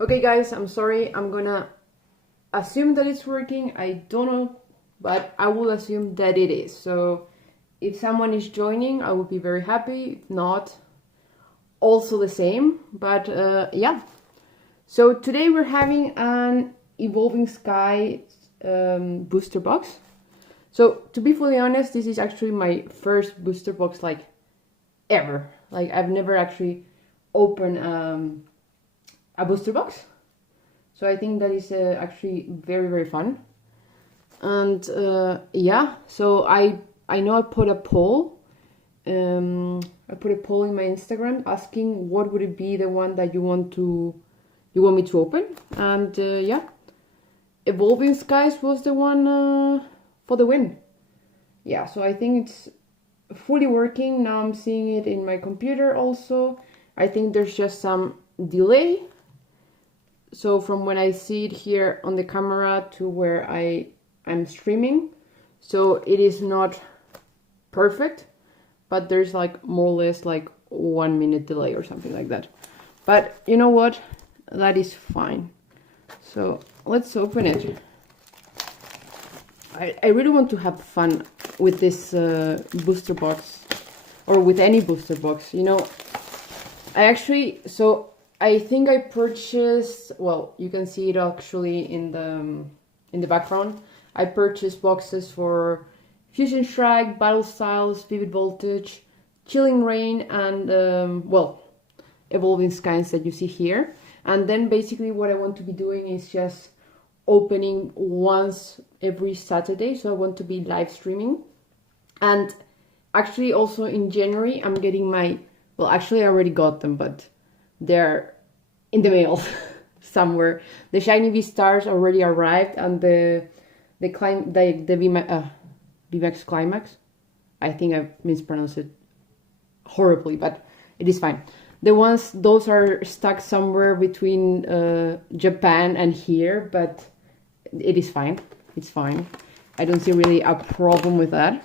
Okay guys, I'm sorry, I'm gonna assume that it's working. I don't know, but I will assume that it is. So if someone is joining, I would be very happy. If not, also the same. But yeah. So today we're having an Evolving Sky booster box. So to be fully honest, this is actually my first booster box like ever. Like I've never actually opened a booster box. So I think that is actually very fun. And yeah, so I know I put a poll. I put a poll in my Instagram asking what would it be the one that you want me to open. And yeah, Evolving Skies was the one for the win. Yeah, so I think it's fully working. Now I'm seeing it in my computer also. I think there's just some delay. So from when I see it here on the camera to where I'm streaming, so it is not perfect, but there's like more or less like 1 minute delay or something like that. But you know what? That is fine. So let's open it. I really want to have fun with this booster box, or with any booster box, you know. I think I purchased, well, you can see it actually in the background. I purchased boxes for Fusion Strike, Battle Styles, Vivid Voltage, Chilling Rain, and well, Evolving Skies that you see here. And then basically what I want to be doing is just opening once every Saturday. So I want to be live streaming. And actually also in January I'm getting my, well, actually I already got them, but they're in the mail somewhere. The Shiny V Stars already arrived, and the VMAX Climax. I think I mispronounced it horribly, but it is fine. Those are stuck somewhere between Japan and here, but it is fine. It's fine. I don't see really a problem with that.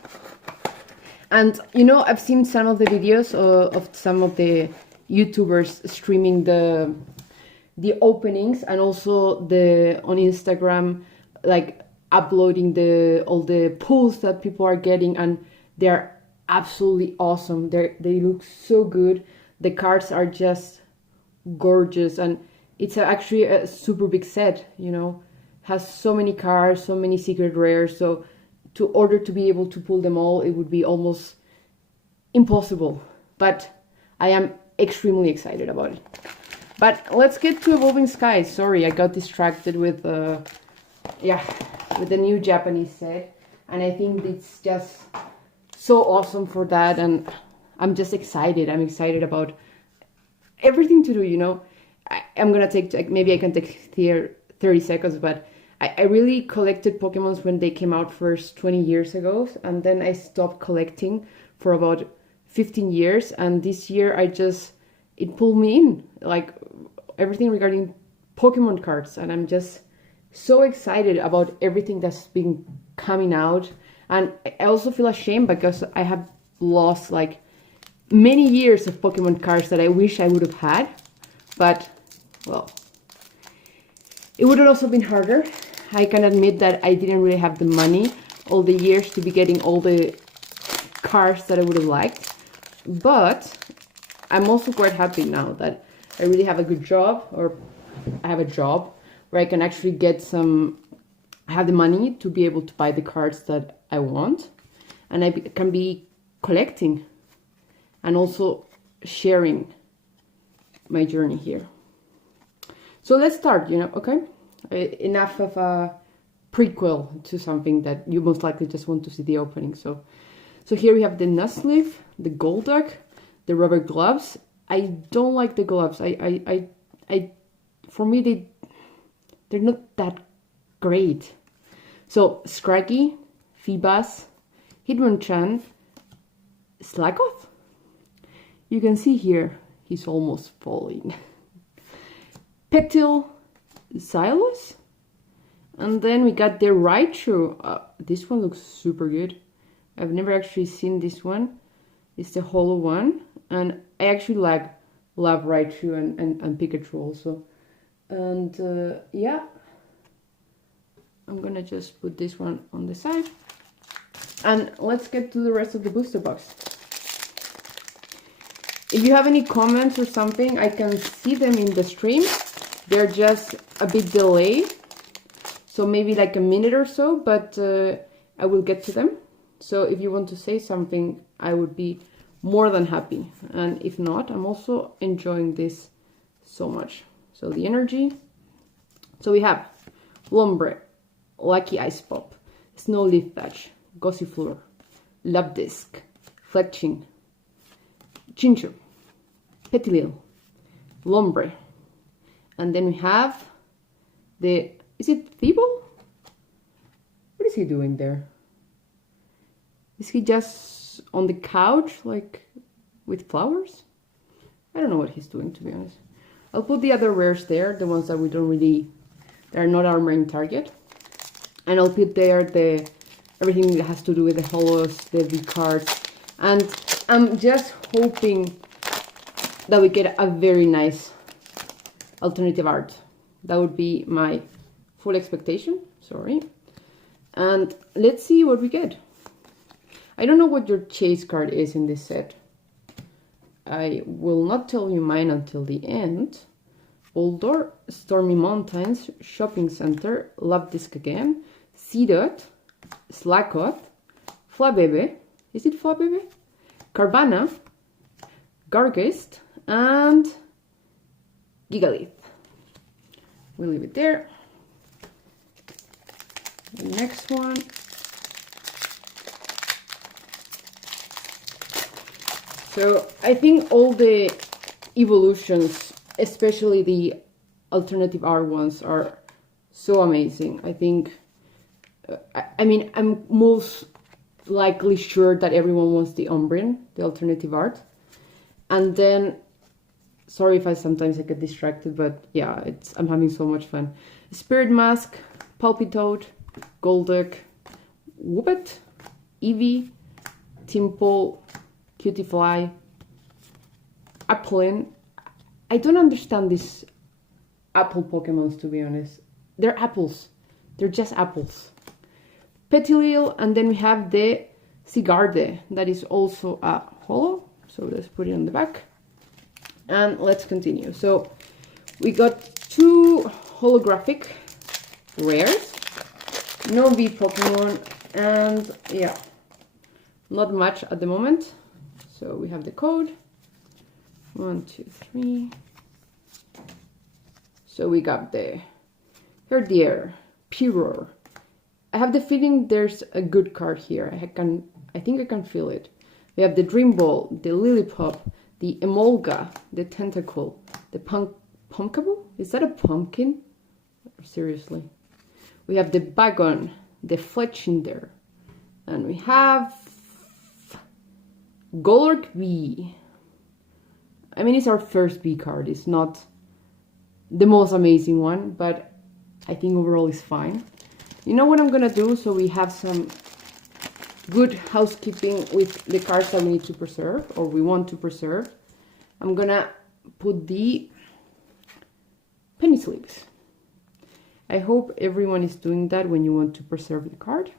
And you know, I've seen some of the videos of some of the YouTubers streaming the openings, and also on Instagram, like uploading all the pulls that people are getting, and they're absolutely awesome. They look so good. The cards are just gorgeous, and it's actually a super big set, you know. Has so many cards, so many secret rares, so to order to be able to pull them all, it would be almost impossible. But I am extremely excited about it. But let's get to Evolving Skies. Sorry, I got distracted with the new Japanese set, and I think it's just so awesome for that, and I'm just excited. I'm excited about everything to do, you know. I'm gonna take, maybe I can take here 30 seconds, but I really collected Pokemons when they came out first 20 years ago, and then I stopped collecting for about 15 years, and this year it pulled me in, like everything regarding Pokemon cards, and I'm just so excited about everything that's been coming out. And I also feel ashamed because I have lost like many years of Pokemon cards that I wish I would have had, but well, it would have also been harder. I can admit that I didn't really have the money all the years to be getting all the cards that I would have liked, but I'm also quite happy now that I really have a good job, or I have a job where I can actually I have the money to be able to buy the cards that I want, and I can be collecting and also sharing my journey here. So let's start, you know, okay? Enough of a prequel to something that you most likely just want to see the opening. So here we have the Nuzleaf, the Golduck, the rubber gloves. I don't like the gloves. For me, they're not that great. So Scraggy, Feebas, Hitmonchan, Slakoth. You can see here, he's almost falling. Petil, Xylus, and then we got the Raichu. This one looks super good. I've never actually seen this one. It's the hollow one, and I actually love Raichu and Pikachu also. And yeah, I'm gonna just put this one on the side. And let's get to the rest of the booster box. If you have any comments or something, I can see them in the stream. They're just a bit delayed, so maybe like a minute or so, but I will get to them. So if you want to say something, I would be more than happy. And if not, I'm also enjoying this so much. So the energy. So we have Lombre, Lucky Ice Pop, Snow Leaf Thatch, Gossifleur, Love Disc, Fletching, Chincho, Petilil, Lombre. And then we have the, is it Thibault? What is he doing there? Is he just on the couch, like, with flowers? I don't know what he's doing, to be honest. I'll put the other rares there, the ones that we don't really, they're not our main target. And I'll put there everything that has to do with the holos, the V cards. And I'm just hoping that we get a very nice alternative art. That would be my full expectation, sorry. And let's see what we get. I don't know what your chase card is in this set. I will not tell you mine until the end. Oldor, Stormy Mountains, Shopping Center, Love Disc again, Seedot, Slackot, Flabebe, is it Flabebe? Carvana, Gargist, and Gigalith. We'll leave it there. The next one. So I think all the evolutions, especially the alternative art ones, are so amazing. I think, I mean, I'm most likely sure that everyone wants the Umbreon, the alternative art. And then, sorry if I sometimes get distracted, but yeah, I'm having so much fun. Spirit Mask, Palpitoad, Golduck, Whoopet, Eevee, Timple, Cutiefly, Applin. I don't understand these apple Pokemons, to be honest. They're apples. They're just apples. Petilil, and then we have the Sigarde, that is also a holo. So let's put it on the back. And let's continue. So we got 2 holographic rares. No V Pokemon, and yeah, not much at the moment. So we have the code. 1, 2, 3. So we got the Herdier, Piror. I have the feeling there's a good card here. I think I can feel it. We have the Dream Ball, the Lillipup, the Emolga, the Tentacle, the Pumpkaboo? Is that a pumpkin? Seriously. We have the Bagon, the Fletchinder, and we have Golurk V. I mean, it's our first V card. It's not the most amazing one, but I think overall it's fine. You know what I'm gonna do, so we have some good housekeeping with the cards that we need to preserve, or we want to preserve. I'm gonna put the penny sleeves. I hope everyone is doing that when you want to preserve the card.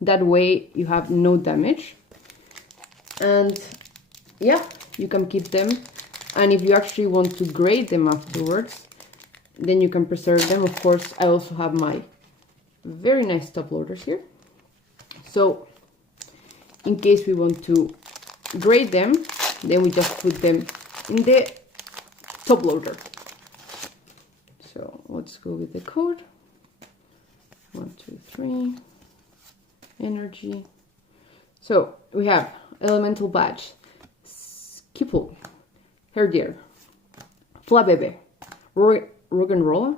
That way you have no damage. And yeah, you can keep them. And if you actually want to grade them afterwards, then you can preserve them. Of course, I also have my very nice top loaders here. So in case we want to grade them, then we just put them in the top loader. So let's go with the code. 1, 2, 3. Energy. So we have Elemental Badge, Skipple, Herdier, Flabebe, Roggenrola.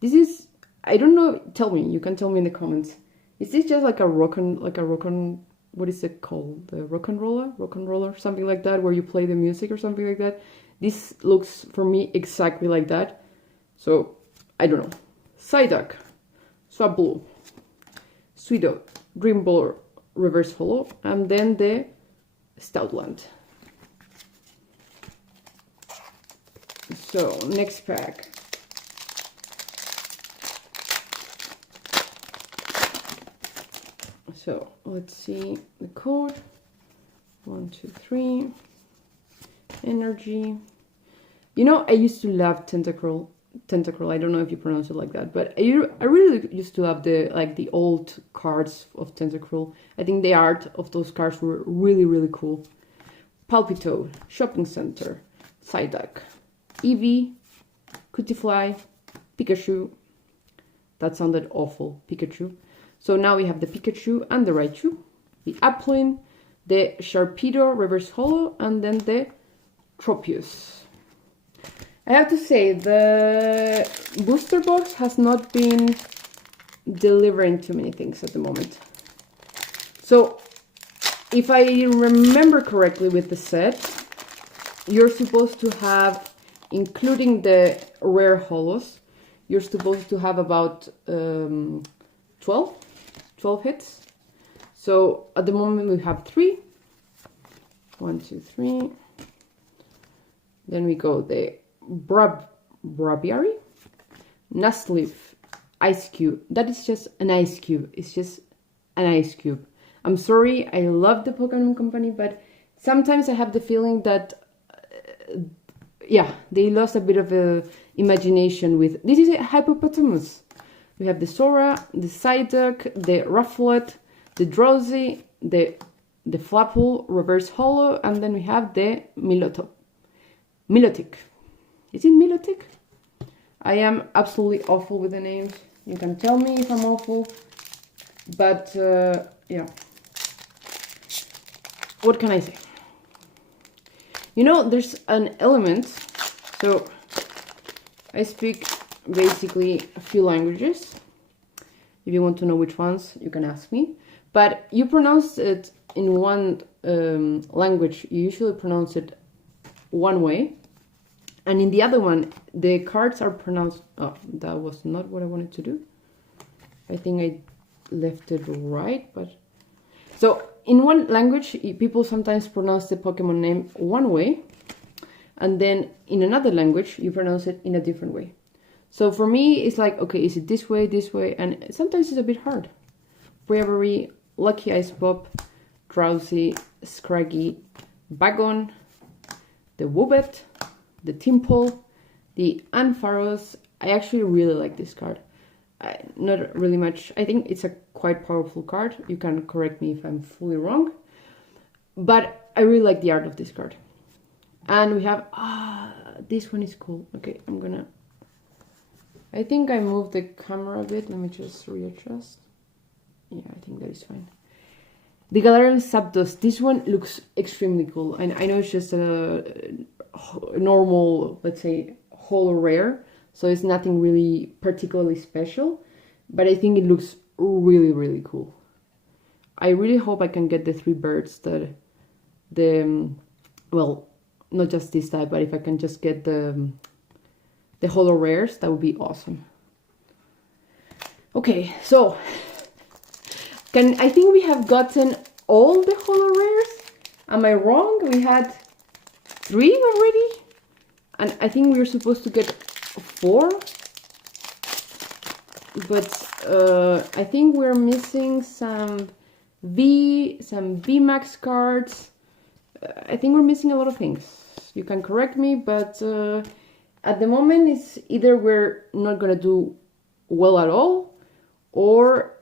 This is, I don't know, tell me, you can tell me in the comments. Is this just like a what is it called? The rock and roller, something like that, where you play the music or something like that? This looks for me exactly like that. So, I don't know. Psyduck, Swablu, Suido, Dream Ball Reverse Holo, and then the Stoutland. So, next pack. So let's see the code. 1, 2, 3. Energy. You know, I used to love Tentacle. I don't know if you pronounce it like that, but I really used to love the old cards of Tentacruel. I think the art of those cards were really, really cool. Palpitoad, Shopping Center, Psyduck, Eevee, Cutifly, Pikachu. That sounded awful, Pikachu. So now we have the Pikachu and the Raichu, the Applin, the Sharpedo Reverse Holo, and then the Tropius. I have to say, the booster box has not been delivering too many things at the moment. So, if I remember correctly with the set, you're supposed to have, including the rare holos, you're supposed to have about 12 hits. So, at the moment we have 3. 1, 2, 3. Then we go the Braviary, Nuzleaf, Ice Cube. That is just an ice cube. It's just an ice cube. I'm sorry, I love the Pokemon Company, but sometimes I have the feeling that, yeah, they lost a bit of imagination with... This is a Hippopotamus. We have the Sora, the Psyduck, the Rufflet, the Drowsy, the Flapple, Reverse Holo, and then we have the Milotic. Is it Milotic? I am absolutely awful with the names. You can tell me if I'm awful. But, yeah. What can I say? You know, there's an element. So, I speak basically a few languages. If you want to know which ones, you can ask me. But you pronounce it in one language. You usually pronounce it one way. And in the other one, the cards are pronounced... Oh, that was not what I wanted to do. I think I left it right, but... So, in one language, people sometimes pronounce the Pokemon name one way. And then, in another language, you pronounce it in a different way. So, for me, it's like, okay, is it this way? And sometimes it's a bit hard. Braviary, Lucky Ice Pop, Drowsy, Scraggy, Bagon, the Woobat, the Timple, the Ampharos. I actually really like this card. Not really much. I think it's a quite powerful card. You can correct me if I'm fully wrong. But I really like the art of this card. And we have... this one is cool. Okay, I'm gonna... I think I moved the camera a bit. Let me just readjust. Yeah, I think that is fine. The Galarian Zapdos. This one looks extremely cool. And I know it's just a normal, let's say, holo rare. So it's nothing really particularly special. But I think it looks really, really cool. I really hope I can get the 3 birds that... well, not just this type, but if I can just get the holo rares, that would be awesome. Okay, so... I think we have gotten all the holo rares? Am I wrong? We had 3 already? And I think we were supposed to get 4? But I think we're missing some VMAX cards. I think we're missing a lot of things. You can correct me, but at the moment it's either we're not gonna do well at all, or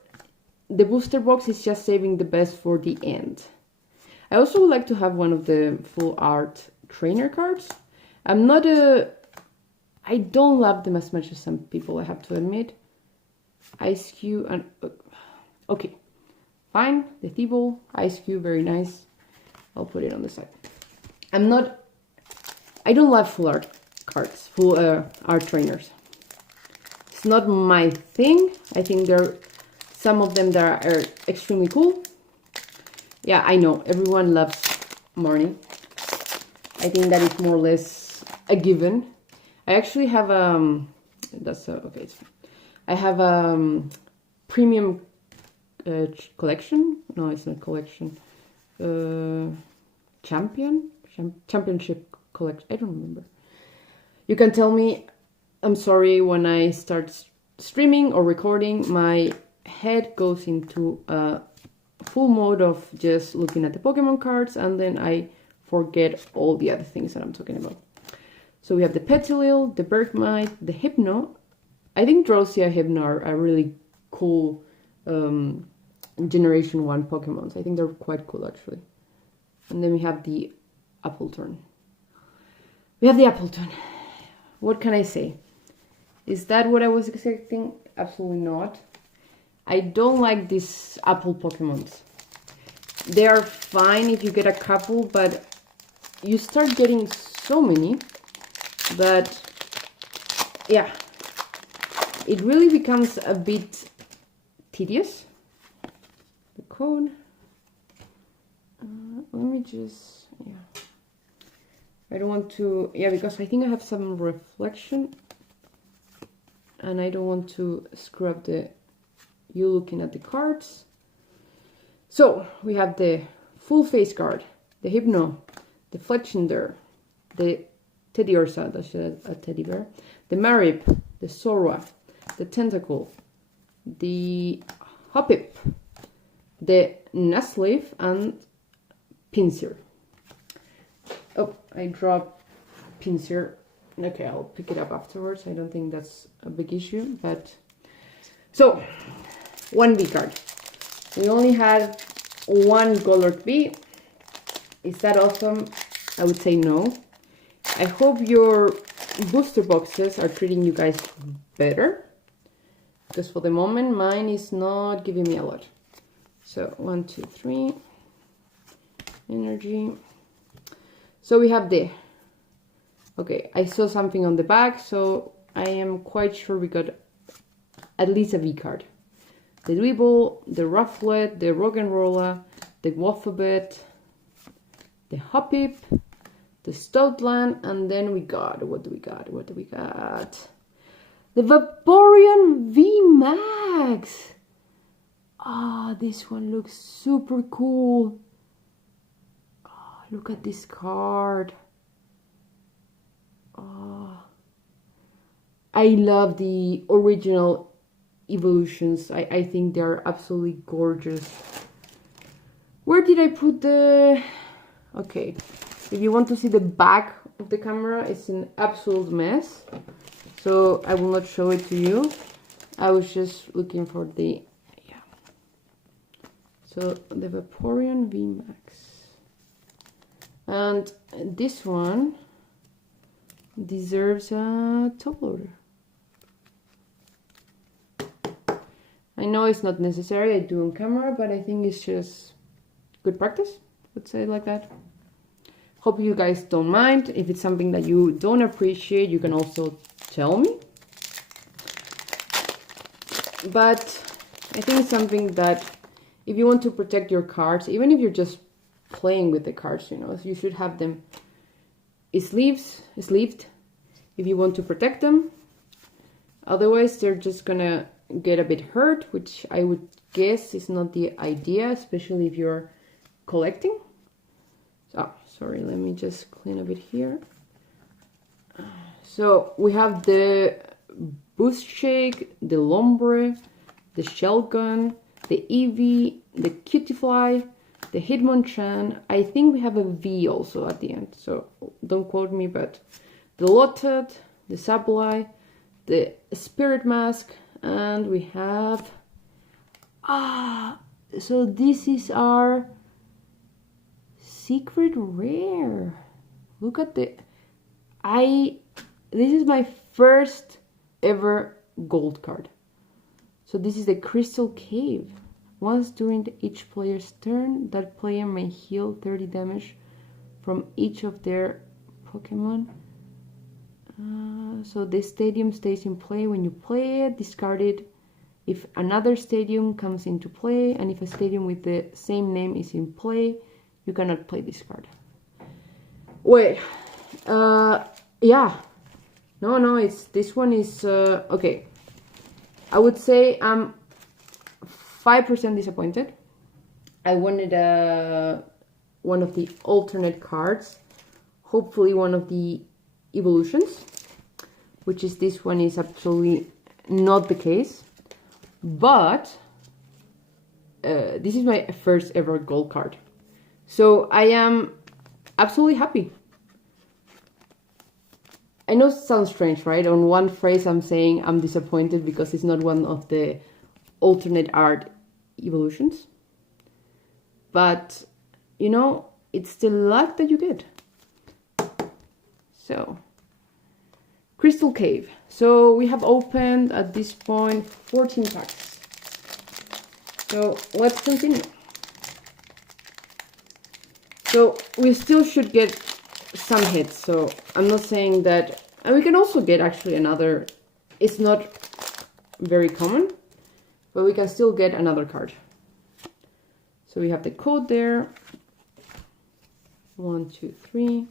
the booster box is just saving the best for the end. I also would like to have one of the full art trainer cards. I don't love them as much as some people, I have to admit. Ice Cube and... okay, fine. The Thibault, Ice Cube, very nice. I'll put it on the side. I don't love full art cards, full art trainers. It's not my thing. I think there are some of them that are extremely cool. Yeah, I know, everyone loves Marnie. I think that is more or less a given. I actually have okay, it's fine. I have a premium collection. No, it's not collection. Championship collection. I don't remember. You can tell me. I'm sorry, when I start streaming or recording, my head goes into a full mode of just looking at the Pokemon cards, and then I forget all the other things that I'm talking about. So we have the Petilil, the Bergmite, the Hypno. I think Drowsy Hypno are really cool Generation 1 Pokemons. I think they're quite cool, actually. And then we have the Appleton. What can I say? Is that what I was expecting? Absolutely not. I don't like these Apple Pokemons. They are fine if you get a couple, but you start getting so many that, yeah, it really becomes a bit tedious. The code. Let me just, yeah. I don't want to, yeah, because I think I have some reflection and I don't want to screw up you looking at the cards. So we have the full face card, the Hypno, the Fletchinder, the Teddiursa, that's a teddy bear, the Marip, the Zorua, the Tentacle, the Hoppip, the Nuzleaf, and Pinsir. Oh, I dropped Pinsir. Okay, I'll pick it up afterwards. I don't think that's a big issue, but... So, 1 V card. We only had 1 colored V. Is that awesome? I would say no. I hope your booster boxes are treating you guys better, because for the moment mine is not giving me a lot. So 1, 2, 3 energy. So we have the, okay, I saw something on the back, so I am quite sure we got at least a V card. The Dweeble, the Rufflet, the Roggenrola, the Waffabet, the Hoppip, the Stoutland, and then we got, what do we got? The Vaporeon V Max! Ah, this one looks super cool. Oh, look at this card. Oh, I love the original evolutions. I think they're absolutely gorgeous. Where did I put the... Okay, if you want to see the back of the camera, it's an absolute mess. So I will not show it to you. I was just looking for the... Yeah. So the Vaporeon VMAX. And this one deserves a top loader. I know it's not necessary, I do on camera, but I think it's just good practice, let's say it like that. Hope you guys don't mind. If it's something that you don't appreciate, you can also tell me. But I think it's something that if you want to protect your cards, even if you're just playing with the cards, you know, you should have them sleeved if you want to protect them. Otherwise, they're just gonna get a bit hurt, which I would guess is not the idea, especially if you're collecting. Oh, sorry, let me just clean a bit here. So we have the Boost Shake, the Lombre, the Shelgon, the Eevee, the Cutiefly, the Hitmonchan. I think we have a V also at the end, so don't quote me, but the Lotad, the Sableye, the Spirit Mask, and we have... so this is our secret rare. Look at the... This is my first ever gold card. So this is the Crystal Cave. Once during each player's turn, that player may heal 30 damage from each of their Pokemon. So this stadium stays in play when you play it. Discard it if another stadium comes into play, and if a stadium with the same name is in play, you cannot play this card. Wait, yeah. No, it's this one is okay. I would say I'm 5% disappointed. I wanted one of the alternate cards, hopefully one of the evolutions, which is this one is absolutely not the case. But this is my first ever gold card. So I am absolutely happy. I know it sounds strange, right? On one phrase I'm saying I'm disappointed because it's not one of the alternate art evolutions. But, you know, it's the luck that you get. So, Crystal Cave. So we have opened at this point 14 packs. So let's continue. So we still should get some hits. So I'm not saying that, and we can also get actually another, it's not very common, but we can still get another card. So we have the code there. 1, 2, 3.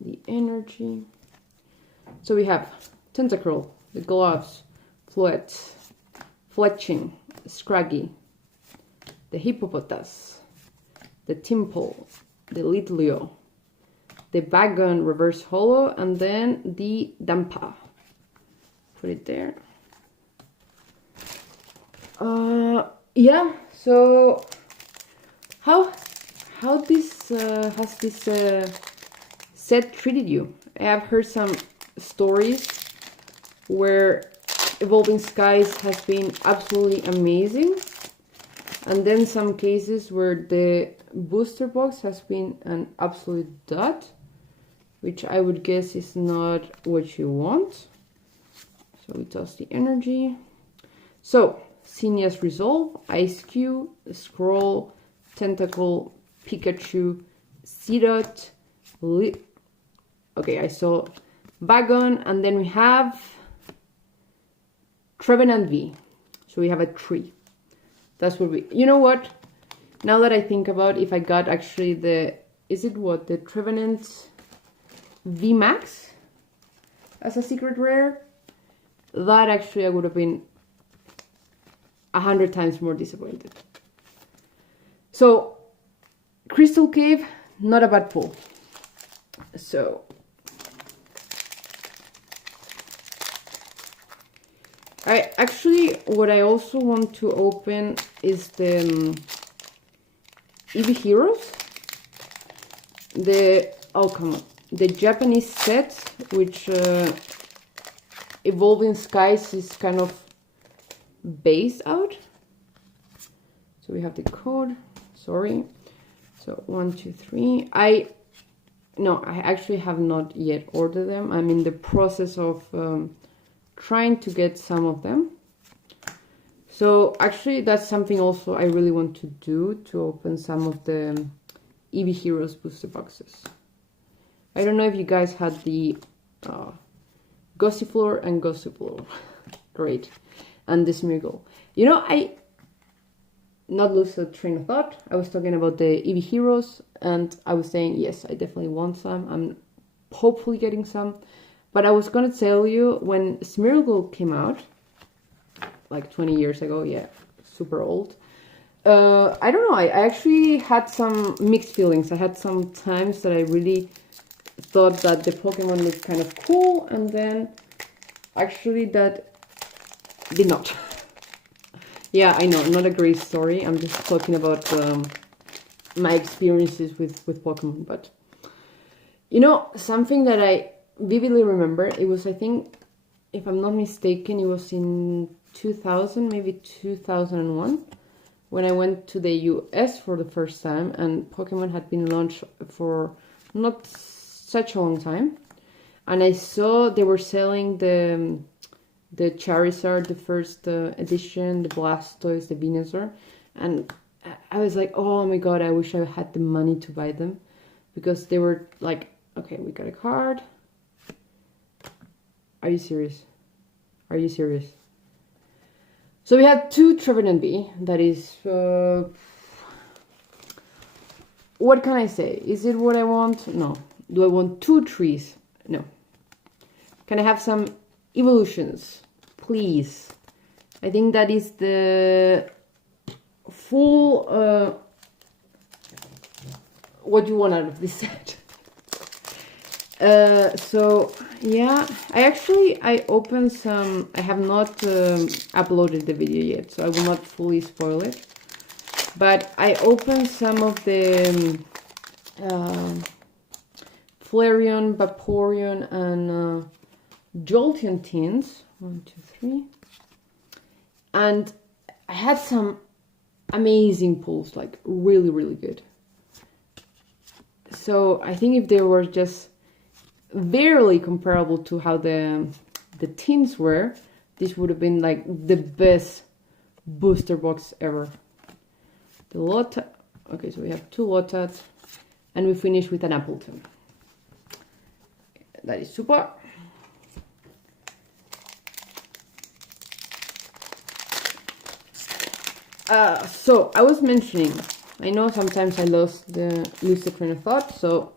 The energy. So we have Tentacruel, the gloves, Fluet, Fletching, Scraggy, the Hippopotas, the Timple, the Litleo, the Bagon reverse holo, and then the Dampa. Put it there. Yeah, so how this has this set treated you? I have heard some stories where Evolving Skies has been absolutely amazing, and then some cases where the booster box has been an absolute dud, which I would guess is not what you want. So we toss the energy. So Senia's Resolve, Ice Cube, Scroll, Tentacle, Pikachu, Seedot, okay, I saw Bagon, and then we have Trevenant V. So we have a 3. That's what we, you know what? Now that I think about, if I got actually the, is it what, the Trevenant V Max as a secret rare, that actually I would have been 100 times more disappointed. So Crystal Cave, not a bad pull. So what I also want to open is the Eevee Heroes, the Japanese set, which Evolving Skies is kind of based out. So we have the code, sorry. So 1, 2, 3. I actually have not yet ordered them. I'm in the process of trying to get some of them. So actually that's something also I really want to do, to open some of the Eevee Heroes booster boxes. I don't know if you guys had the Gossifleur and Gossifleur. Great. And the Smeargle. You know, I not lose a train of thought. I was talking about the Eevee Heroes, and I was saying, yes, I definitely want some. I'm hopefully getting some. But I was going to tell you, when Smeargle came out, like 20 years ago, yeah, super old. I don't know, I actually had some mixed feelings. I had some times that I really thought that the Pokemon looked kind of cool, and then actually that did not. Yeah, I know, not a great story. I'm just talking about my experiences with Pokemon. But, you know, something that I vividly remember, it was, I think, if I'm not mistaken, it was in 2000, maybe 2001, when I went to the US for the first time, and Pokemon had been launched for not such a long time. And I saw they were selling the Charizard, the first edition, the Blastoise, the Venusaur, and I was like, oh my god, I wish I had the money to buy them, because they were like, okay, we got a card. Are you serious? Are you serious? So we had 2 Trevenant V, that is, what can I say? Is it what I want? No. Do I want 2 trees? No. Can I have some evolutions? Please. I think that is the full, what you want out of this set. So yeah, I opened some. I have not uploaded the video yet, so I will not fully spoil it. But I opened some of the Flareon, Vaporeon, and Jolteon tins. 1, 2, 3. And I had some amazing pulls, like really, really good. So I think if they were just barely comparable to how the tins were, this would have been like the best booster box ever. The Lota, okay, so we have 2 Lotats, and we finish with an Appleton. That is super. So I was mentioning, I know sometimes I lose the train of thought, so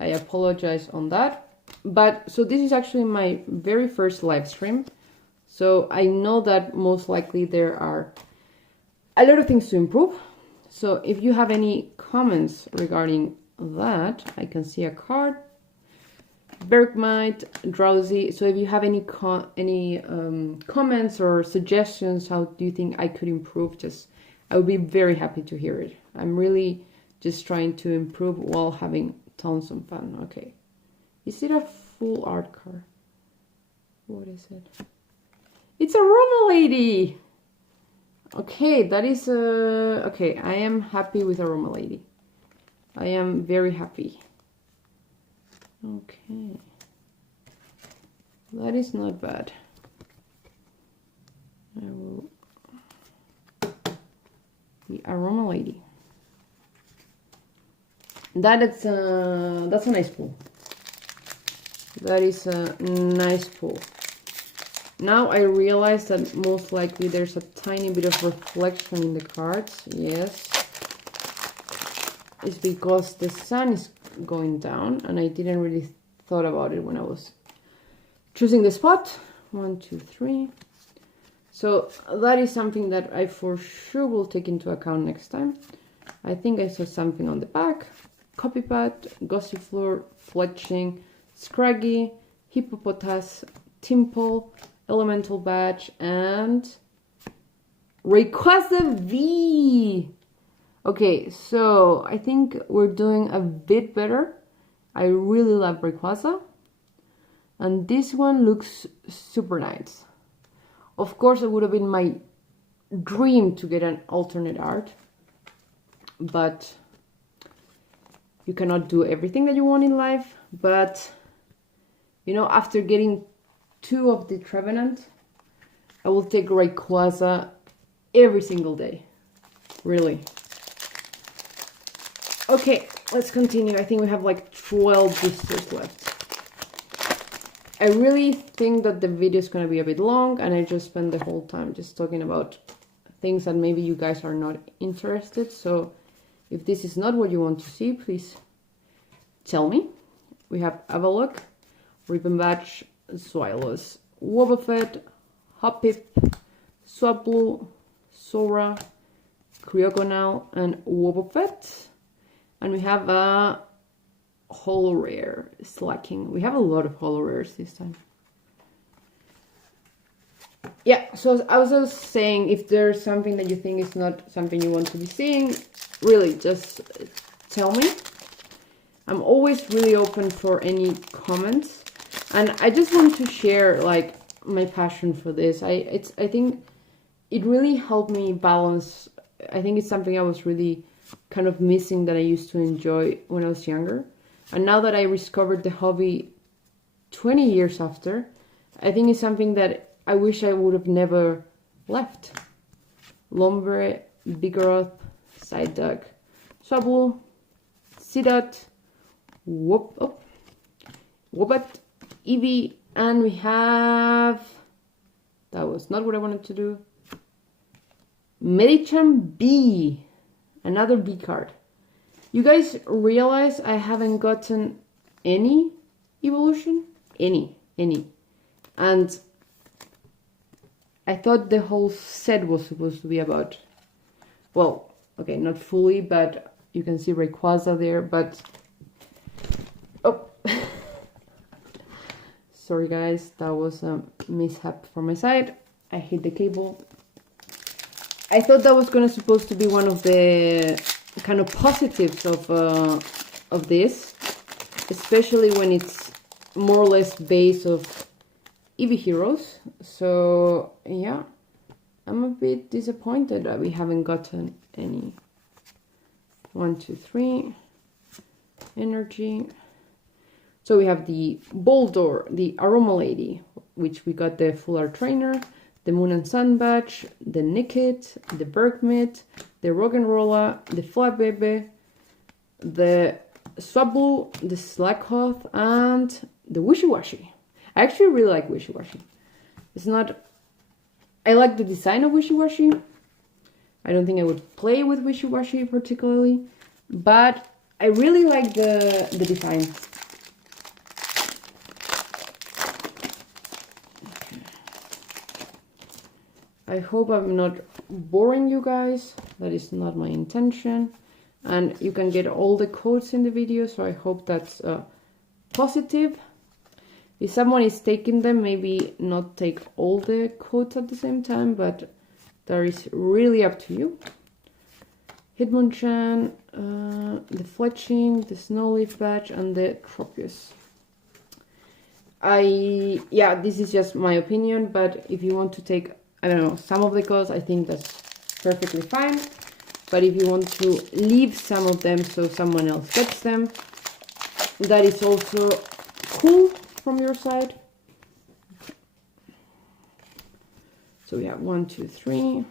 I apologize on that. But so this is actually my very first live stream. So I know that most likely there are a lot of things to improve. So if you have any comments regarding that, I can see a card. Bergmite, Drowsy. So if you have any comments or suggestions, how do you think I could improve? I would be very happy to hear it. I'm really just trying to improve while having tons of fun. Okay, is it a full art card? What is it? It's a Roma lady. Okay, that is okay. I am happy with a Roma lady. I am very happy. Okay, that is not bad. I will the Aroma Lady. That's a nice pull. That is a nice pull. Now I realize that most likely there's a tiny bit of reflection in the cards. Yes, it's because the sun is going down, and I didn't really thought about it when I was choosing the spot. 1, 2, 3. So that is something that I for sure will take into account next time. I think I saw something on the back. Copypat, Gossifleur, Fletching, Scraggy, Hippopotas, Timple, Elemental Badge, and Rayquaza V. Okay, so I think we're doing a bit better. I really love Rayquaza. And this one looks super nice. Of course, it would have been my dream to get an alternate art. But you cannot do everything that you want in life. But, you know, after getting 2 of the Trevenant, I will take Rayquaza every single day. Really. Okay, let's continue. I think we have like 12 boosters left. I really think that the video is going to be a bit long, and I just spent the whole time just talking about things that maybe you guys are not interested. So if this is not what you want to see, please tell me. We have Avalok, Ribbonbatch, Swilus, Wobbuffet, Hoppip, Swablu, Sora, Cryogonal, and Wobbuffet. And we have a holo rare, Slacking. We have a lot of holo rares this time. Yeah, so I was just saying, if there's something that you think is not something you want to be seeing, really just tell me. I'm always really open for any comments. And I just want to share like my passion for this. I think it really helped me balance. I think it's something I was really kind of missing that I used to enjoy when I was younger. And now that I discovered the hobby 20 years after, I think it's something that I wish I would have never left. Lombre, Vigoroth, Psyduck, Swablu, Seedot, Wobbuffet, Eevee, and we have... That was not what I wanted to do. Medicham B. Another B card. You guys realize I haven't gotten any evolution? Any. And I thought the whole set was supposed to be about... Well, okay, not fully, but you can see Rayquaza there, but... Oh! Sorry guys, that was a mishap from my side. I hit the cable. I thought that was supposed to be one of the kind of positives of this, especially when it's more or less based of Eevee heroes. So yeah, I'm a bit disappointed that we haven't gotten any. 1, 2, 3 energy. So we have the Boldor, the Aroma Lady, which we got the Full Art Trainer, the Moon and Sun Badge, the Nickit, the Bergmit, the Roggenrola, the Flabebe, the Swablu, the Slackhoth, and the Wishy Washy. I actually really like Wishy Washy. It's not... I like the design of Wishy Washy. I don't think I would play with Wishy Washy particularly, but I really like the design. I hope I'm not boring you guys. That is not my intention. And you can get all the codes in the video, so I hope that's positive. If someone is taking them, maybe not take all the codes at the same time, but that is really up to you. Hitmonchan, the Fletching, the Snowleaf Badge, and the Tropius. Yeah, this is just my opinion, but if you want to take, I don't know, some of the codes, I think that's perfectly fine. But if you want to leave some of them so someone else gets them, that is also cool from your side. So we have 1, 2, 3.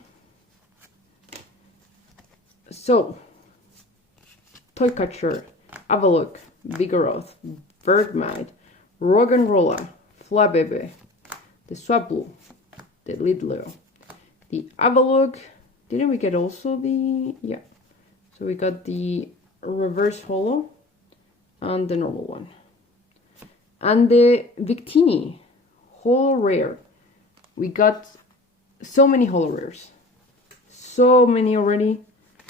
So, Toycatcher, Avalok, Vigoroth, Bergmite, Roggenrola, Flabebe, the Swablu, the Lidleo, the Avalok. Didn't we get also the... yeah. So we got the reverse holo and the normal one. And the Victini, holo rare. We got so many holo rares. So many already.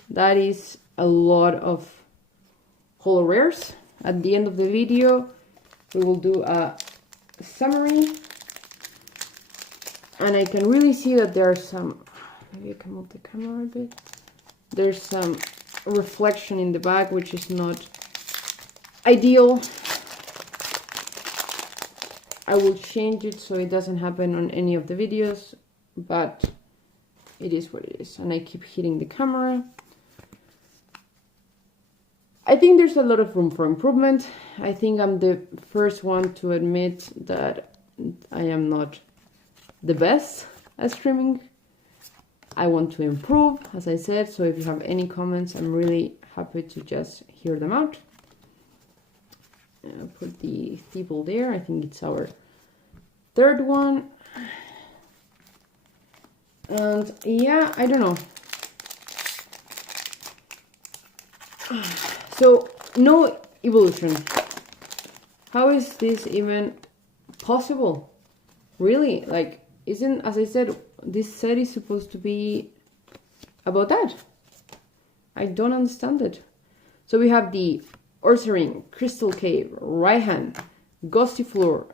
That is a lot of holo rares. At the end of the video, we will do a summary. And I can really see that there are some... maybe I can move the camera a bit. There's some reflection in the back, which is not ideal. I will change it so it doesn't happen on any of the videos, but it is what it is. And I keep hitting the camera. I think there's a lot of room for improvement. I think I'm the first one to admit that I am not the best at streaming. I want to improve, as I said, so if you have any comments, I'm really happy to just hear them out. I'll put the Thievul there. I think it's our third one. And yeah, I don't know. So, no evolution. How is this even possible? Really? Like, isn't, as I said, this set is supposed to be about that? I don't understand it. So we have the Ursaring, Crystal Cave, Raihan, Ghostifleur,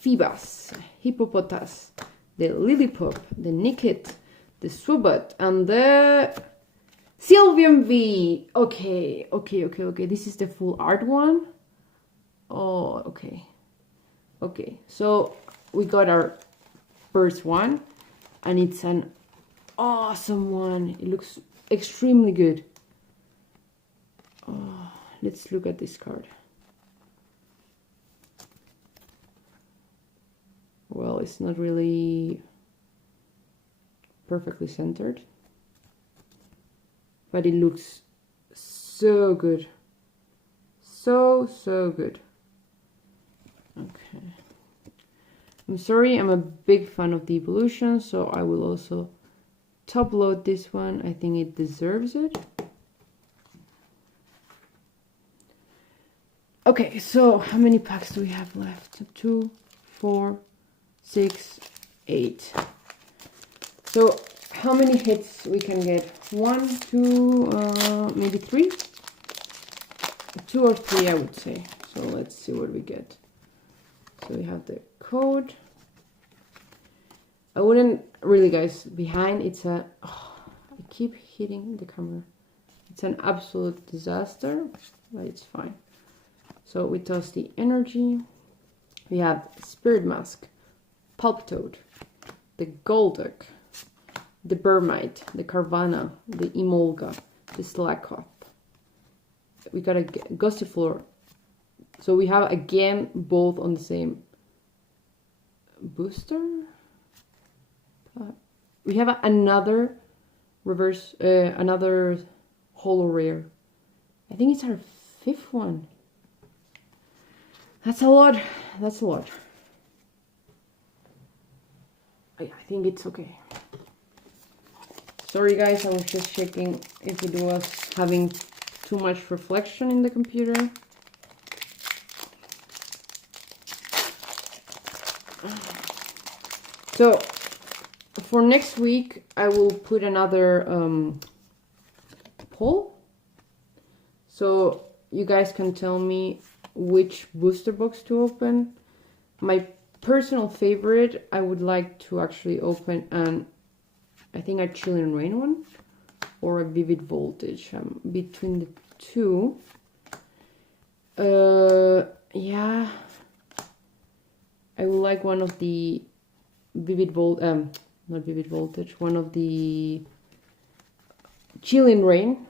Phoebus, Hippopotas, the Lillipup, the Nickit, the Swoobat, and the Sylveon V. Okay. This is the full art one. Oh, okay. Okay, so we got our first one, and it's an awesome one. It looks extremely good. Oh, let's look at this card. Well, it's not really perfectly centered, but it looks so good. So good. Okay. I'm sorry, I'm a big fan of the evolution, so I will also top load this one. I think it deserves it. Okay, so how many packs do we have left? 2, 4, 6, 8. So how many hits we can get? 1, 2, maybe 3? 2 or 3, I would say. So let's see what we get. So we have the code. I wouldn't really, guys, behind it's a... oh, I keep hitting the camera. It's an absolute disaster, but it's fine. So we toss the energy. We have Spirit Mask, Pulp Toad, the Golduck, the Burmite, the Carvana, the Emolga, the Slackhop. We got a Gusty Floor. So we have again both on the same booster. We have another reverse, another holo rare. I think it's our 5th one. That's a lot. That's a lot. I think it's okay. Sorry guys, I was just checking if it was having too much reflection in the computer. So for next week, I will put another poll. So you guys can tell me which booster box to open. My personal favorite, I would like to actually open I think a Chilling Rain one or a Vivid Voltage. Between the two. Yeah, I would like one of the not Vivid Voltage, one of the Chilling Rain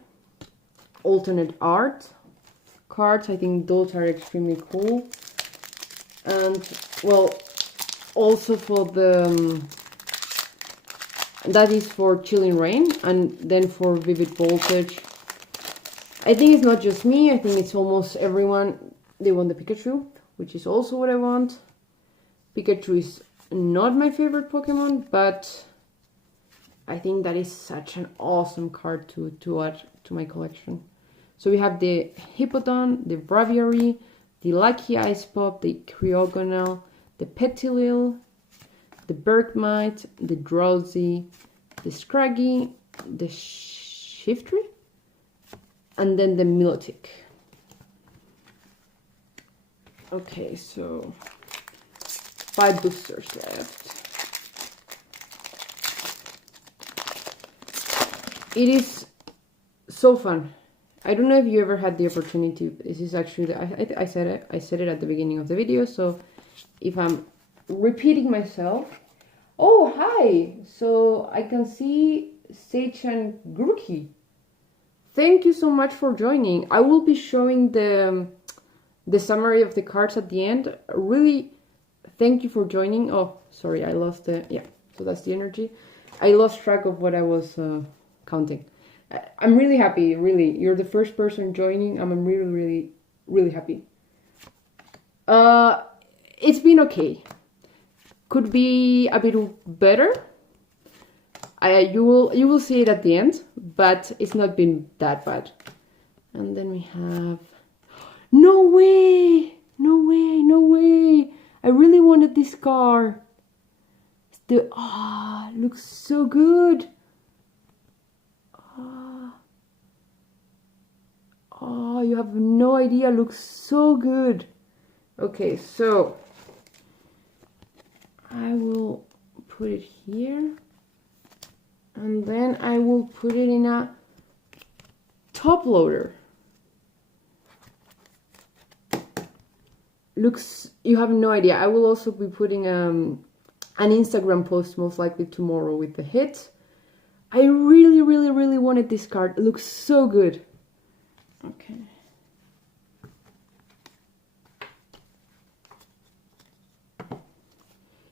alternate art cards. I think those are extremely cool. And well, also for the that is for Chilling Rain, and then for Vivid Voltage, I think it's not just me, I think it's almost everyone. They want the Pikachu, which is also what I want. Pikachu is not my favorite Pokemon, but I think that is such an awesome card to add to my collection. So we have the Hippodon, the Braviary, the Lucky Ice Pop, the Cryogonal, the Petilil, the Bergmite, the Drowsy, the Scraggy, the Shiftry, and then the Milotic. Okay, so 5 boosters left. It is so fun. I don't know if you ever had the opportunity. This is actually I said it at the beginning of the video, so if I'm repeating myself. Oh, hi! So I can see Sage and Grookey. Thank you so much for joining. I will be showing the summary of the cards at the end. Really, thank you for joining. Oh, sorry, I lost the... Yeah, so that's the energy. I lost track of what I was counting. I'm really happy, really. You're the first person joining. I'm really, really, really happy. It's been okay. Could be a bit better. You will see it at the end, but it's not been that bad. And then we have... No way! No way, no way! I really wanted this car. Looks so good. Oh, you have no idea, looks so good. Okay, so I will put it here, and then I will put it in a top loader. Looks, you have no idea. I will also be putting an Instagram post most likely tomorrow with the hit. I really, really, really wanted this card. It looks so good. Okay.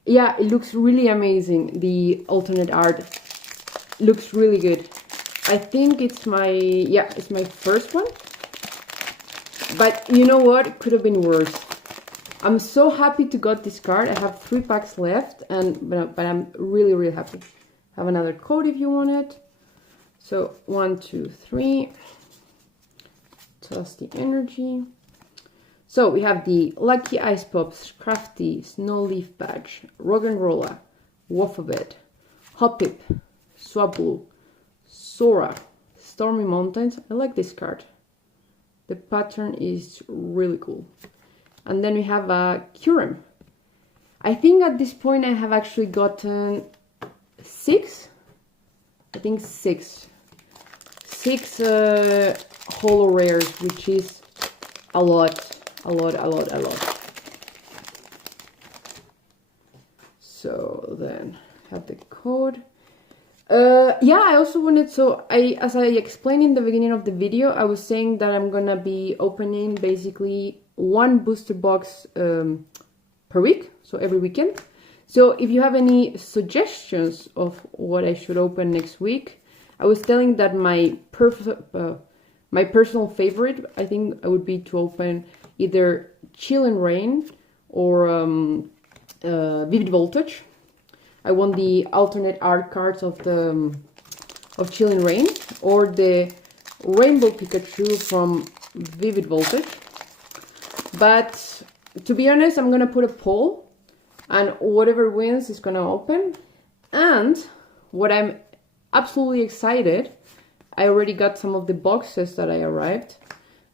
Yeah, it looks really amazing. The alternate art looks really good. I think it's it's my first one. But you know what? It could have been worse. I'm so happy to got this card. I have 3 packs left, but I'm really, really happy. Have another code if you want it. So 1, 2, 3. Toss the energy. So we have the Lucky Ice Pops, Crafty, Snow Leaf Badge, Roggenrola, Waffabed, Hoppip, Swablu, Sora, Stormy Mountains. I like this card. The pattern is really cool. And then we have a Kyurem. I think at this point I have actually gotten 6. I think 6. 6 holo rares, which is a lot. So then have the code. Yeah, I also wanted, as I explained in the beginning of the video, I was saying that I'm gonna be opening basically one booster box per week, so every weekend. So if you have any suggestions of what I should open next week, I was telling that my personal favorite, I think, I would be to open either Chill and Rain or Vivid Voltage. I want the alternate art cards of Chill and Rain, or the Rainbow Pikachu from Vivid Voltage. But to be honest, I'm gonna put a poll, and whatever wins is gonna open. And what I'm absolutely excited, I already got some of the boxes that arrived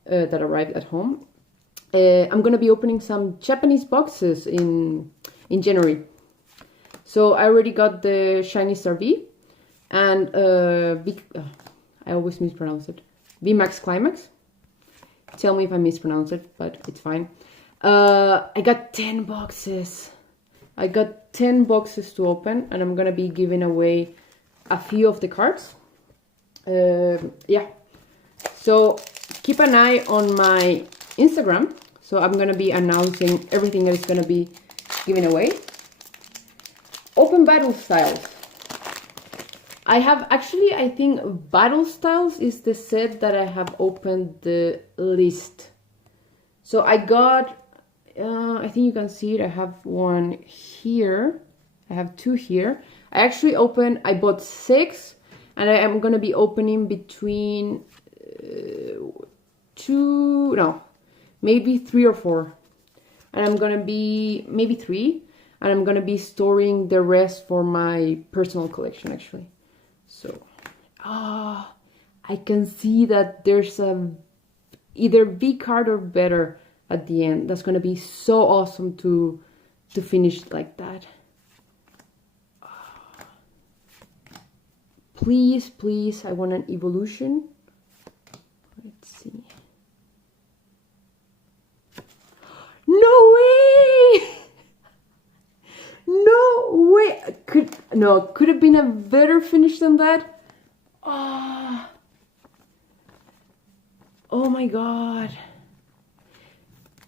at home. I'm gonna be opening some Japanese boxes in January. So I already got the Shiny Star V and I always mispronounce it. VMAX Climax. Tell me if I mispronounce it, but it's fine. I got 10 boxes. I got 10 boxes to open, and I'm gonna be giving away a few of the cards. Yeah. So keep an eye on my Instagram. So I'm gonna be announcing everything that is gonna be given away. Open Battle Styles. I have actually, I think Battle Styles is the set that I have opened the least. So I got, I think you can see it. I have one here. I have 2 here. I bought 6, and I am going to be opening between maybe 3 or 4. And I'm going to be, maybe 3. And I'm going to be storing the rest for my personal collection, actually. So, I can see that there's either V card or better at the end. That's going to be so awesome to finish like that. Please, please, I want an evolution. Let's see. No way! No way! Could have been a better finish than that. Oh my god.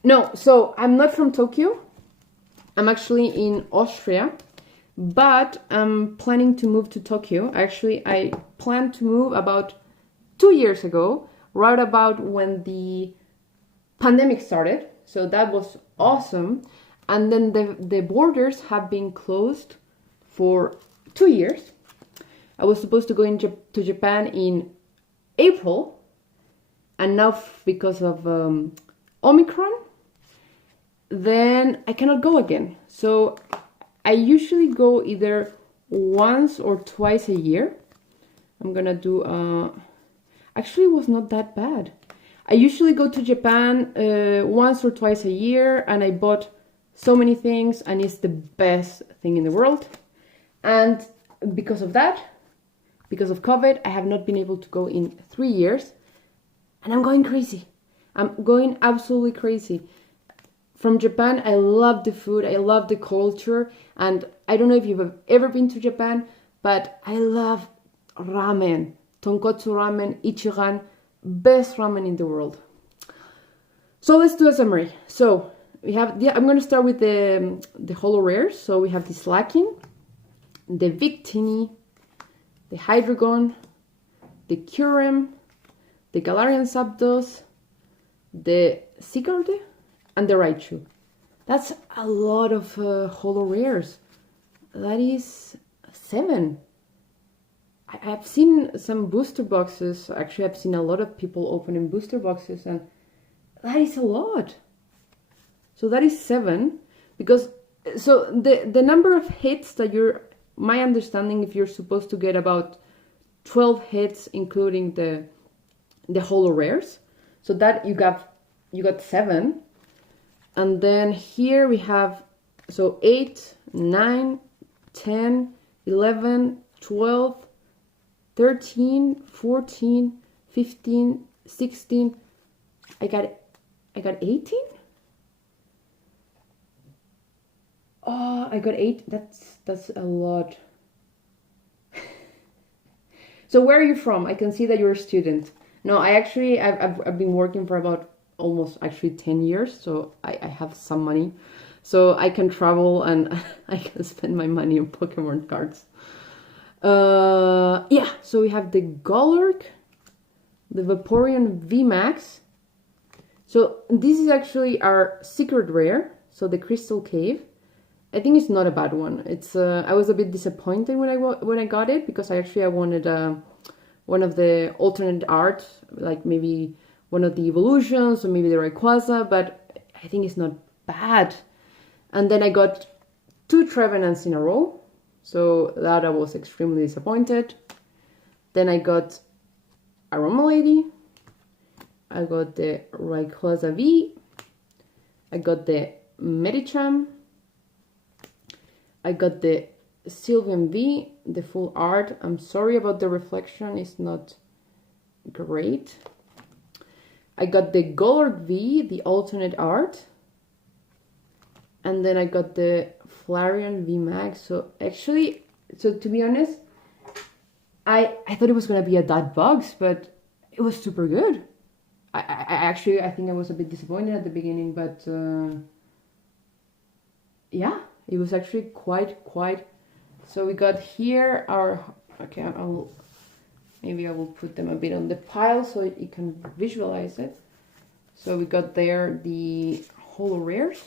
No, so I'm not from Tokyo. I'm actually in Austria, but I'm planning to move to Tokyo. Actually, I planned to move about 2 years ago, right about when the pandemic started. So that was awesome. And then the borders have been closed for 2 years. I was supposed to go to Japan in April, and now because of Omicron, then I cannot go again. So I usually go either once or twice a year. I'm gonna do, actually it was not that bad. I usually go to Japan once or twice a year, and I bought so many things, and it's the best thing in the world. And because of that, because of COVID, I have not been able to go in 3 years, and I'm going crazy. I'm going absolutely crazy. From Japan, I love the food, I love the culture, and I don't know if you've ever been to Japan, but I love ramen, tonkotsu ramen, Ichiran, best ramen in the world. So let's do a summary. So we have, I'm going to start with the holo rares. So we have the Slacking, the Victini, the Hydreigon, the Kyurem, the Galarian Zapdos, the Sigarde, and the Raichu. That's a lot of holo rares. That is 7. I've seen some booster boxes. Actually, I've seen a lot of people opening booster boxes, and that is a lot. So that is 7, because so the number of hits that my understanding, if you're supposed to get about 12 hits, including the holo rares, so that you got 7, and then here we have 8, 9, 10, 11, 12, 13, 14, 15, 16. I got 18. Oh, I got 8. That's a lot. So where are you from? I can see that you're a student. No, I've been working for about almost actually 10 years, so I have some money. So I can travel and I can spend my money on Pokemon cards. Yeah, so we have the Golurk, the Vaporeon VMAX. So this is actually our secret rare, so the Crystal Cave. I think it's not a bad one. It's I was a bit disappointed when I got it because I wanted one of the alternate art, like maybe one of the evolutions or maybe the Rayquaza, but I think it's not bad. And then I got 2 Trevenants in a row, so that I was extremely disappointed. Then I got Aroma Lady, I got the Rayquaza V, I got the Medicham, I got the Sylveon V, the full art. I'm sorry about the reflection, it's not great. I got the Golurk V, the alternate art. And then I got the Flareon V Max. So actually, so to be honest, I thought it was gonna be a dot box, but it was super good. I think I was a bit disappointed at the beginning, but yeah, it was actually quite. So we got here our, okay, maybe I will put them a bit on the pile so you can visualize it. So we got there the holo rares.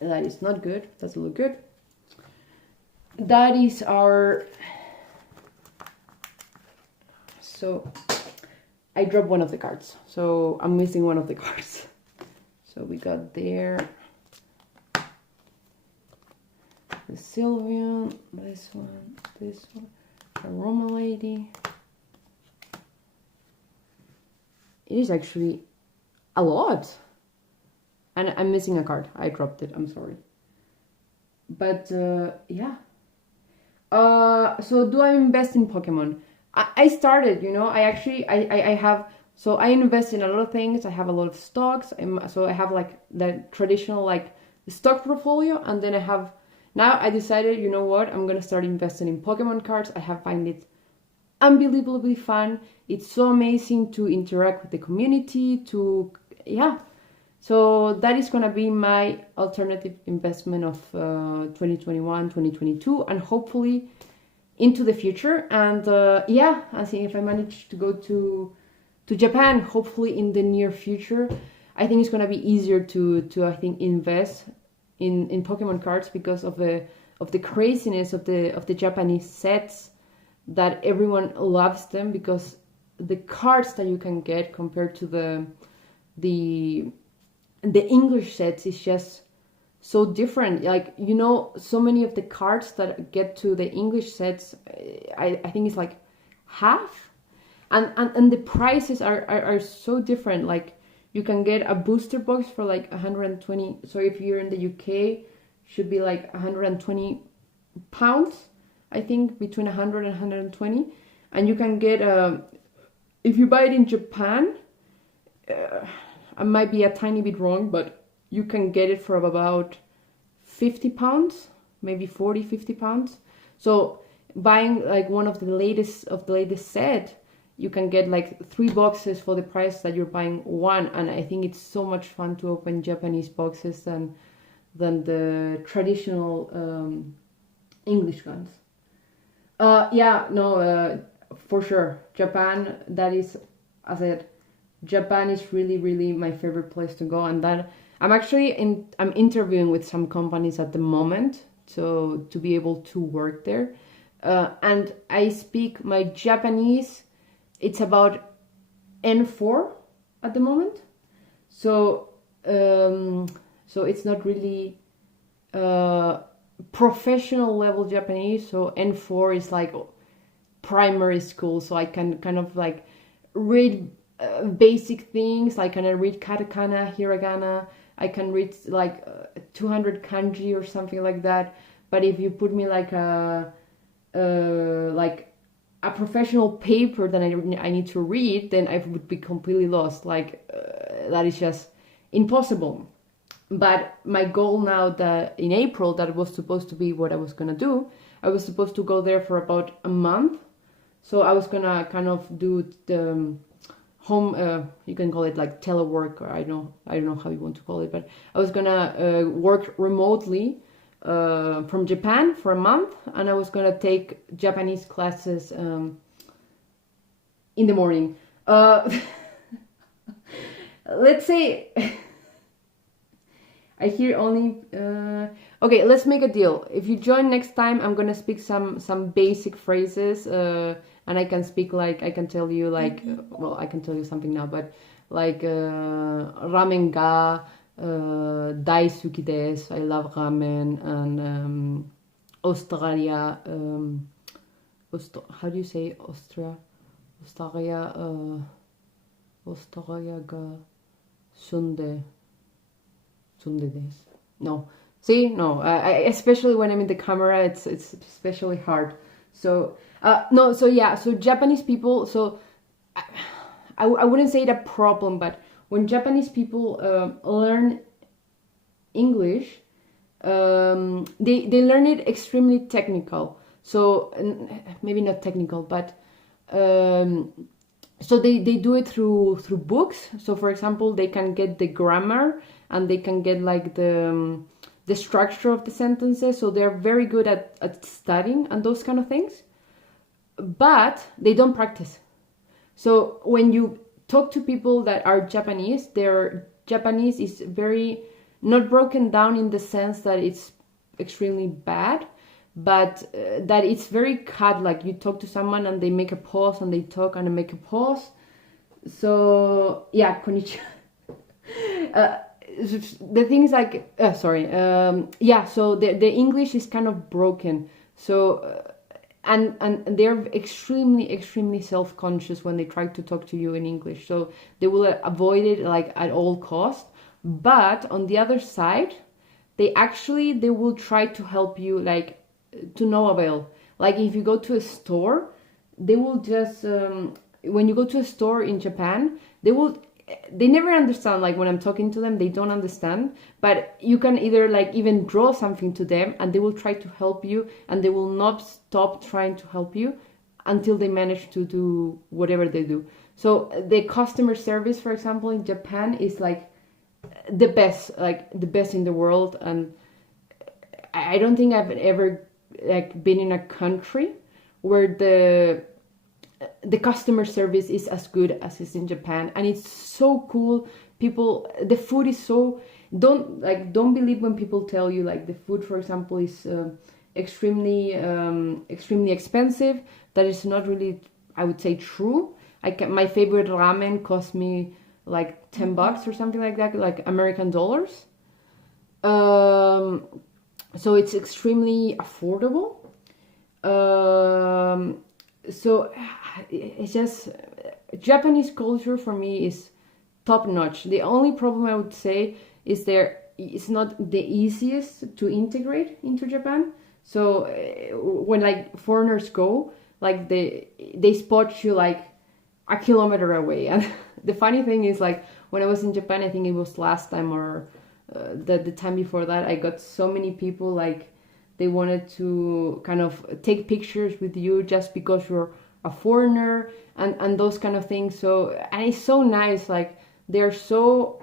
That is not good, doesn't look good. That is our, so I dropped one of the cards, so I'm missing one of the cards. So we got there the Sylveon, this one, Aroma Lady. It is actually a lot. And I'm missing a card. I dropped it. I'm sorry. But yeah. So do I invest in Pokemon? I started, you know. I have. So I invest in a lot of things. I have a lot of stocks. So I have like the traditional like stock portfolio, and then I have. Now I decided, you know what? I'm gonna start investing in Pokemon cards. I have find it unbelievably fun. It's so amazing to interact with the community. Yeah. So that is going to be my alternative investment of 2021, 2022, and hopefully into the future. And yeah, I think if I manage to go to Japan, hopefully in the near future, I think it's going to be easier to I think invest in Pokemon cards because of the craziness of the Japanese sets, that everyone loves them because the cards that you can get compared to the English sets is just so different. Like, you know, so many of the cards that get to the English sets, I think it's like half, and the prices are so different. Like, you can get a booster box for like 120. So if you're in the UK, should be like 120 pounds. I think between 100 and 120, and you can get if you buy it in Japan. I might be a tiny bit wrong, but you can get it for about 50 pounds, maybe 40, 50 pounds. So buying like one of the latest set, you can get like 3 boxes for the price that you're buying one. And I think it's so much fun to open Japanese boxes than the traditional English ones. Yeah, no, for sure. Japan, that is, as I said, Japan is really my favorite place to go, and that I'm interviewing with some companies at the moment to be able to work there, and I speak my Japanese. It's about N4 at the moment, so it's not really professional level Japanese. So N4 is like primary school, so I can kind of like read basic things. Like, can I read katakana, hiragana? I can read like 200 kanji or something like that. But if you put me like a professional paper that I need to read, then I would be completely lost. Like that is just impossible. But my goal now, that in April, that was supposed to be what I was gonna do. I was supposed to go there for about a month. So I was gonna kind of do the home, you can call it like telework, or I don't know how you want to call it, but I was gonna work remotely from Japan for a month, and I was gonna take Japanese classes in the morning. Let's say I hear only. Okay, let's make a deal. If you join next time, I'm gonna speak some basic phrases, and I can speak like I can tell you like well, I can tell you something now, but like ramen ga daisuki desu. I love ramen, and Australia. How do you say Austria? Australia. Australia ga sunde desu. No. See, no. Especially when I'm in the camera, it's especially hard. So no. So yeah. So Japanese people. So I wouldn't say it a problem, but when Japanese people learn English, they learn it extremely technical. So maybe not technical, but so they do it through books. So for example, they can get the grammar, and they can get like the structure of the sentences. So they're very good at studying and those kind of things, but they don't practice. So when you talk to people that are Japanese, their Japanese is very not broken down in the sense that it's extremely bad, but that it's very cut. Like you talk to someone and they make a pause, and they talk and they make a pause. So yeah, konnichiwa. The thing is like sorry, yeah. So the English is kind of broken. So and they're extremely self-conscious when they try to talk to you in English. So they will avoid it like at all cost. But on the other side, they will try to help you, like to no avail. Like if you go to a store, they will just when you go to a store in Japan, they never understand. Like when I'm talking to them, they don't understand, but you can either like even draw something to them, and they will try to help you, and they will not stop trying to help you until they manage to do whatever they do. So the customer service, for example, in Japan is like the best in the world. And I don't think I've ever like been in a country where the customer service is as good as is in Japan. And it's so cool. People, the food is so, don't believe when people tell you like the food, for example, is extremely expensive. That is not really, I would say, true. My favorite ramen cost me like $10 or something like that, like American dollars. So it's extremely affordable. So it's just Japanese culture for me is top notch. The only problem I would say is it's not the easiest to integrate into Japan. So when like foreigners go, like they spot you like a kilometer away. And the funny thing is, like when I was in Japan, I think it was last time or the time before that, I got so many people like they wanted to kind of take pictures with you just because you're a foreigner and those kind of things. So, and it's so nice, like they're so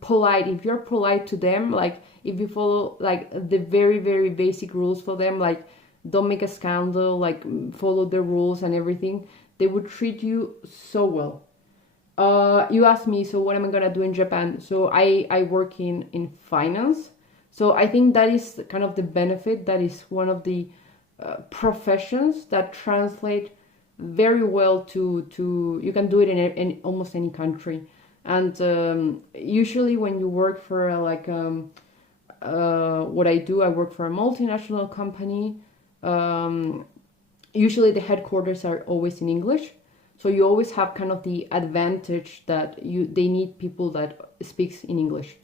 polite. If you're polite to them, like if you follow like the very, very basic rules for them, like don't make a scandal, like follow the rules and everything, they would treat you so well. You asked me, so what am I gonna do in Japan? So I work in finance. So I think that is kind of the benefit. That is one of the professions that translate very well to you can do it in almost any country. And usually when you work for what I do, I work for a multinational company. Usually the headquarters are always in English. So you always have kind of the advantage that they need people that speaks in English.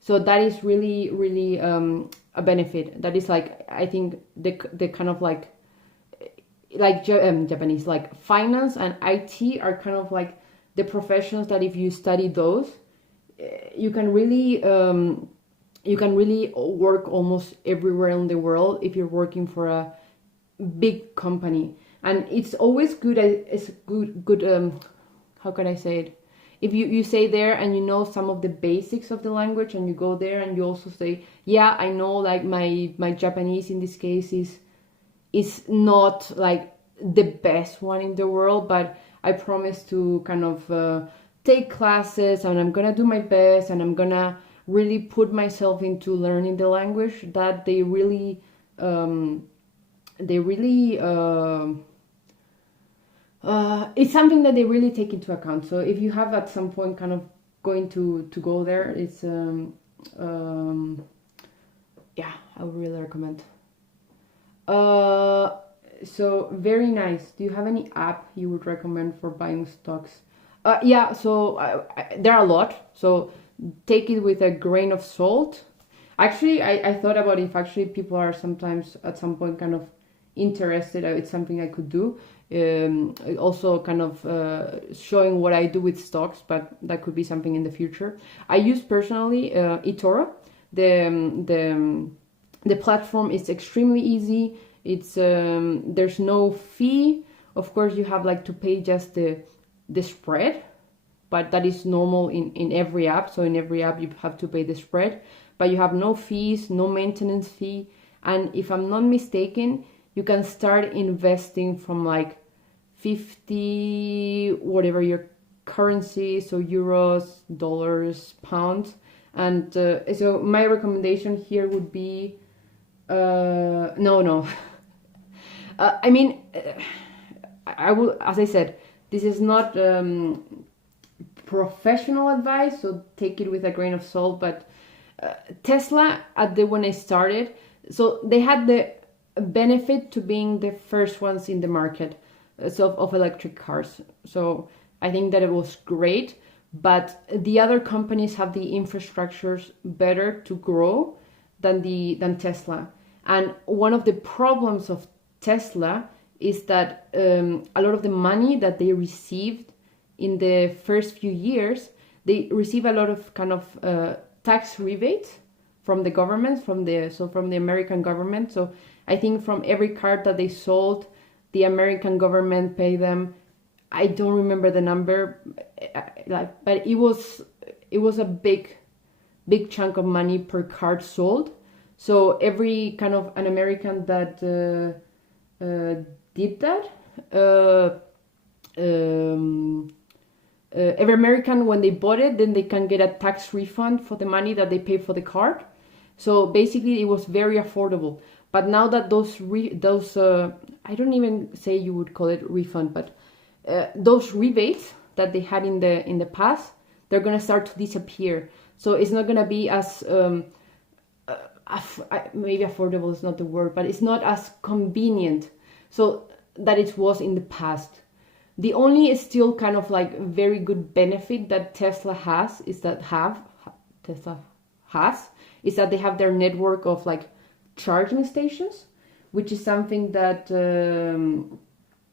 So that is really, really a benefit. That is like, I think the kind of like, like Japanese, like finance and IT are kind of like the professions that if you study those, you can really work almost everywhere in the world if you're working for a big company. And it's always good. It's good. How can I say it? If you say there and you know some of the basics of the language, and you go there and you also say, yeah, I know, like my Japanese in this case is not like the best one in the world, but I promise to kind of take classes, and I'm gonna do my best, and I'm gonna really put myself into learning the language. That they really it's something that they really take into account. So if you have at some point kind of going to go there, it's yeah, I would really recommend. So very nice. Do you have any app you would recommend for buying stocks? Yeah, so there are a lot, so take it with a grain of salt. Actually, I thought about if actually people are sometimes at some point kind of interested, it's something I could do. Also kind of showing what I do with stocks, but that could be something in the future. I use personally eToro. The platform is extremely easy. It's there's no fee. Of course, you have like to pay just the spread, but that is normal in every app. So in every app you have to pay the spread, but you have no fees, no maintenance fee. And if I'm not mistaken, you can start investing from like 50, whatever your currency, so euros, dollars, pounds. And so my recommendation here would be no. I mean, I will, as I said, this is not professional advice, so take it with a grain of salt. But Tesla, when I started, so they had the benefit to being the first ones in the market, so of electric cars. So I think that it was great, but the other companies have the infrastructures better to grow than Tesla. And one of the problems of Tesla is that a lot of the money that they received in the first few years, they receive a lot of kind of tax rebates from the government, from the American government. So I think from every car that they sold, the American government paid them. I don't remember the number, but it was a big chunk of money per car sold. So every kind of an American that did that, every American, when they bought it, then they can get a tax refund for the money that they pay for the car. So basically, it was very affordable. But now that those I don't even say you would call it refund, but those rebates that they had in the past, they're gonna start to disappear. So it's not gonna be as maybe affordable is not the word, but it's not as convenient so that it was in the past. The only still kind of like very good benefit that Tesla has is that they have their network of like charging stations, which is something that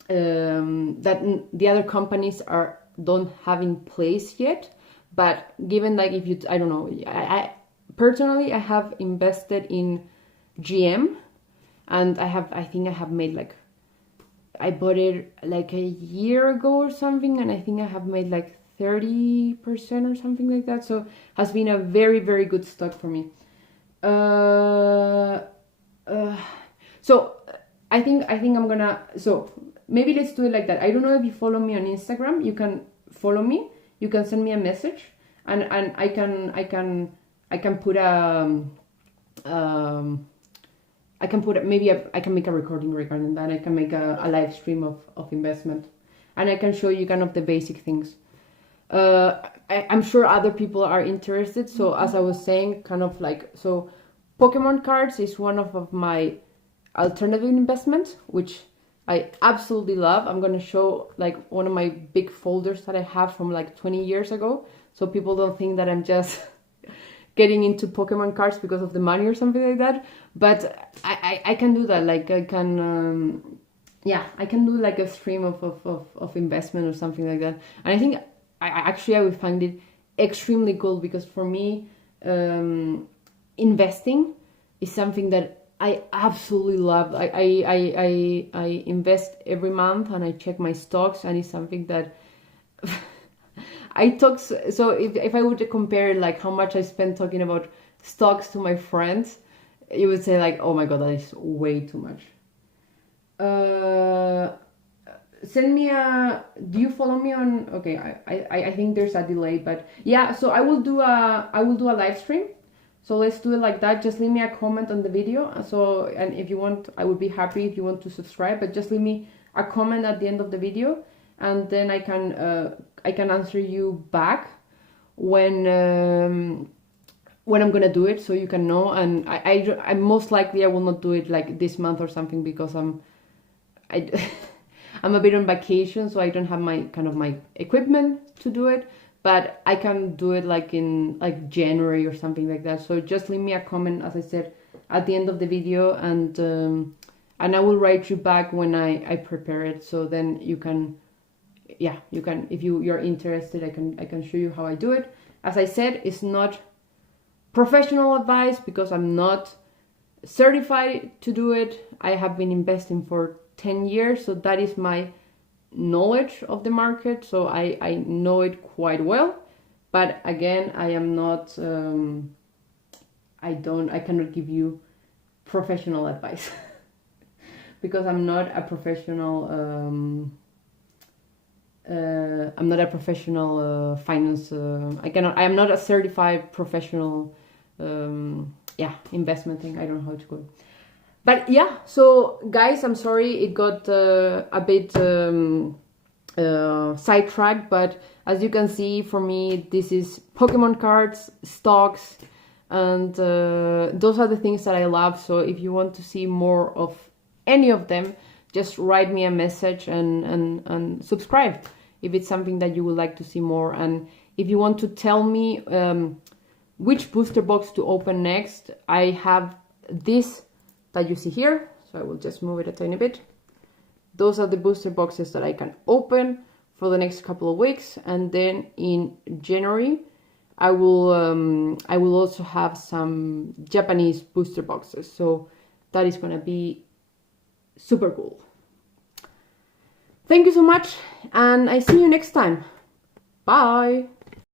that the other companies don't have in place yet. But given like if you, I don't know, I personally I have invested in GM, and I think I have made like, I bought it like a year ago or something, and I think I have made like 30% or something like that. So has been a very, very good stock for me. So I think I'm gonna, so maybe let's do it like that. I don't know if you follow me on Instagram. You can follow me. You can send me a message, and I can put I can make a recording regarding that. I can make a live stream of investment, and I can show you kind of the basic things. I'm sure other people are interested. So as I was saying, kind of like, so Pokemon cards is one of my alternative investments, which I absolutely love. I'm going to show like one of my big folders that I have from like 20 years ago. So people don't think that I'm just getting into Pokemon cards because of the money or something like that. But I can do that. Like I can yeah, I can do like a stream of investment or something like that. And I think I would find it extremely cool, because for me, investing is something that I absolutely love. I invest every month, and I check my stocks, and it's something that I talk. So if I would compare like how much I spend talking about stocks to my friends, you would say like, oh my god, that is way too much. Send me a, do you follow me on, okay, I think there's a delay, but yeah, so I will do a live stream. So let's do it like that. Just leave me a comment on the video. So, and if you want, I would be happy if you want to subscribe, but just leave me a comment at the end of the video, and then I can answer you back when I'm gonna do it, so you can know. And I most likely I will not do it like this month or something, because I'm a bit on vacation, so I don't have my equipment to do it. But I can do it like in like January or something like that. So just leave me a comment, as I said, at the end of the video, and I will write you back when I prepare it. So then you can, yeah, you can, if you're interested, I can show you how I do it. As I said, it's not professional advice, because I'm not certified to do it. I have been investing for 10 years, so that is my knowledge of the market, so I know it quite well. But again, I am not I cannot give you professional advice because I'm not a professional finance, I am not a certified professional investment thing. I don't know how to call it. But yeah, so guys, I'm sorry it got a bit sidetracked, but as you can see, for me, this is Pokemon cards, stocks, and those are the things that I love. So if you want to see more of any of them, just write me a message and subscribe if it's something that you would like to see more. And if you want to tell me which booster box to open next, I have this that you see here, so I will just move it a tiny bit. Those are the booster boxes that I can open for the next couple of weeks, and then in January I will also have some Japanese booster boxes, so that is gonna be super cool. Thank you so much, and I see you next time. Bye.